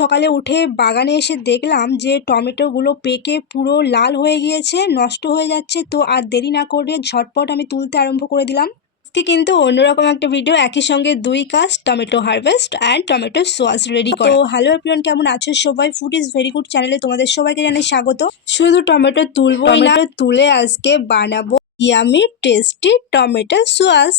সকালে উঠে বাগানে এসে দেখলাম যে টমেটোগুলো পেকে পুরো লাল হয়ে গিয়েছে, নষ্ট হয়ে যাচ্ছে। তো আর দেরি না করে ঝটপট আমি তুলতে আরম্ভ করে দিলাম। আজকে কিন্তু অন্যরকম একটা ভিডিও, একই সঙ্গে দুই কাজ, tomato harvest and tomato sauce ready করা। তো হ্যালো এভরিওয়ান, কেমন আছো সবাই? ফুড ইজ ভেরি গুড চ্যানেলে তোমাদের সবাইকে জানাই স্বাগত। শুধু টমেটো তুলবোই না, তুলে আজকে বানাবো ইয়ামি টেস্টি টমেটো সস।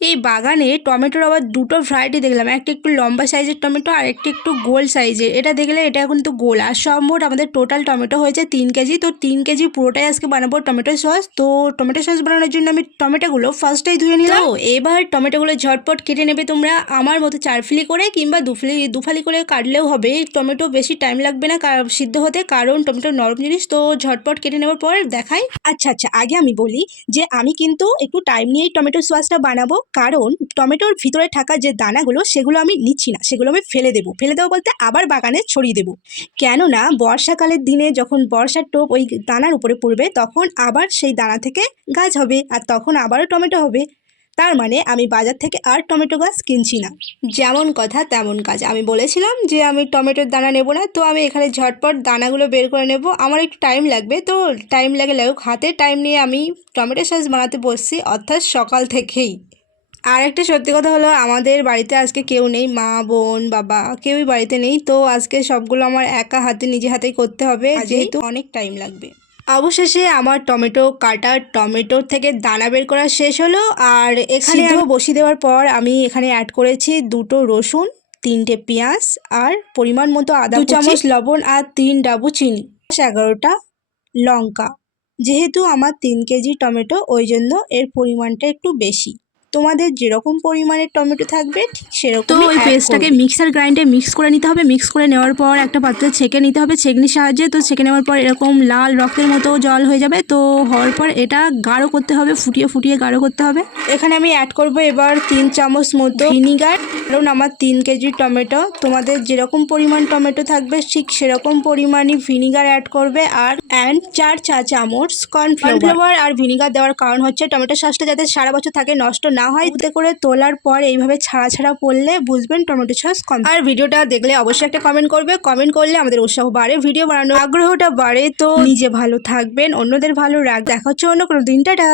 এই বাগানে টমেটোর আবার দুটো ভ্যারাইটি দেখলাম, একটা একটু লম্বা সাইজের টমেটো আর একটা একটু গোল সাইজের। এটা দেখলে এটা কিন্তু গোল। আর সব মোট আমাদের টোটাল টমেটো হয়েছে 3 কেজি। তো 3 কেজি পুরোটাই আজকে বানাবো টমেটো সস। তো টমেটো সস বানানোর জন্য আমি টমেটোগুলো ফার্স্টেই ধুয়ে নিলাম। তো এবার টমেটোগুলো ঝটপট কেটে নেবে তোমরা আমার মতো 4 ফালি করে কিংবা 2 ফালি করে কাটলেও হবে। টমেটো বেশি টাইম লাগবে না সিদ্ধ হতে, কারণ টমেটো নরম জিনিস। তো ঝটপট কেটে নেওয়ার পর দেখাই। আচ্ছা, আগে আমি বলি যে আমি কিন্তু একটু টাইম নিয়েই টমেটো সসটা বানাবো, কারণ টমেটোর ভিতরে থাকা যে দানাগুলো সেগুলো আমি নিচ্ছি না, সেগুলো আমি ফেলে দেবো বলতে আবার বাগানে ছড়িয়ে দেবো। কেননা বর্ষাকালের দিনে যখন বর্ষার টোপ ওই দানার উপরে পড়বে, তখন আবার সেই দানা থেকে গাছ হবে, আর তখন আবারও টমেটো হবে। তার মানে আমি বাজার থেকে আর টমেটো গাছ কিনছি না। যেমন কথা তেমন কাজ। আমি বলেছিলাম যে আমি টমেটোর দানা নেব না, তো আমি এখানে ঝটপট দানাগুলো বের করে নেব। আমার একটু টাইম লাগবে, তো টাইম লাগুক, হাতে টাইম নিয়ে আমি টমেটো সস বানাতে বসছি, অর্থাৎ সকাল থেকেই। আর একটা সত্যি কথা হলো, আমাদের বাড়িতে আজকে কেউ নেই, মা বোন বাবা কেউই বাড়িতে নেই। তো আজকে সবগুলো আমার একা হাতে নিজে হাতেই করতে হবে, যেহেতু অনেক টাইম লাগবে। অবশেষে আমার টমেটো কাটা, টমেটোর থেকে দানা বের করা শেষ হলো। আর এখানে বসিয়ে দেওয়ার পর আমি এখানে অ্যাড করেছি 2টো রসুন, 3টে পেঁয়াজ আর পরিমাণ মতো আদা, 2 চামচ লবণ আর 3 ডাবু চিনি, 11টা লঙ্কা। যেহেতু আমার 3 কেজি টমেটো, ওই জন্য এর পরিমাণটা একটু বেশি। তোমাদের যেরকম পরিমাণের টমেটো থাকবে ঠিক সেরকম। তো ওই পেস্টটাকে মিক্সার গ্রাইন্ডে মিক্স করে নিতে হবে। মিক্স করে নেওয়ার পর একটা পাত্রে ছেঁকে নিতে হবে ছেঁকনির সাহায্যে। তো ছেঁকে নেওয়ার পর এরকম লাল রক্তের মতো জল হয়ে যাবে। তো হওয়ার পর এটা গাঢ় করতে হবে, ফুটিয়ে ফুটিয়ে গাঢ় করতে হবে। এখানে আমি অ্যাড করব এবার 3 চামচ মতো ভিনিগার, কারণ আমার 3 কেজি টমেটো। তোমাদের যেরকম পরিমাণ টমেটো থাকবে ঠিক সেরকম পরিমাণই ভিনিগার অ্যাড করবে। আর 4 চা চামচ কর্নফ্লাওয়ার। আর ভিনিগার দেওয়ার কারণ হচ্ছে টমেটো সসটা যাতে সারা বছর থাকে, নষ্ট না হয়। এতে করে তোলার পর এইভাবে ছাড়া পড়লে বুঝবেন টমেটো সস কম। আর ভিডিওটা দেখলে অবশ্যই একটা কমেন্ট করবে, কমেন্ট করলে আমাদের উৎসাহ বাড়ে, ভিডিও বানানোর আগ্রহটা বাড়ে। তো নিজে ভালো থাকবেন, অন্যদের ভালো রাখ। দেখা হচ্ছে অন্য কোনো দিন। টাটা।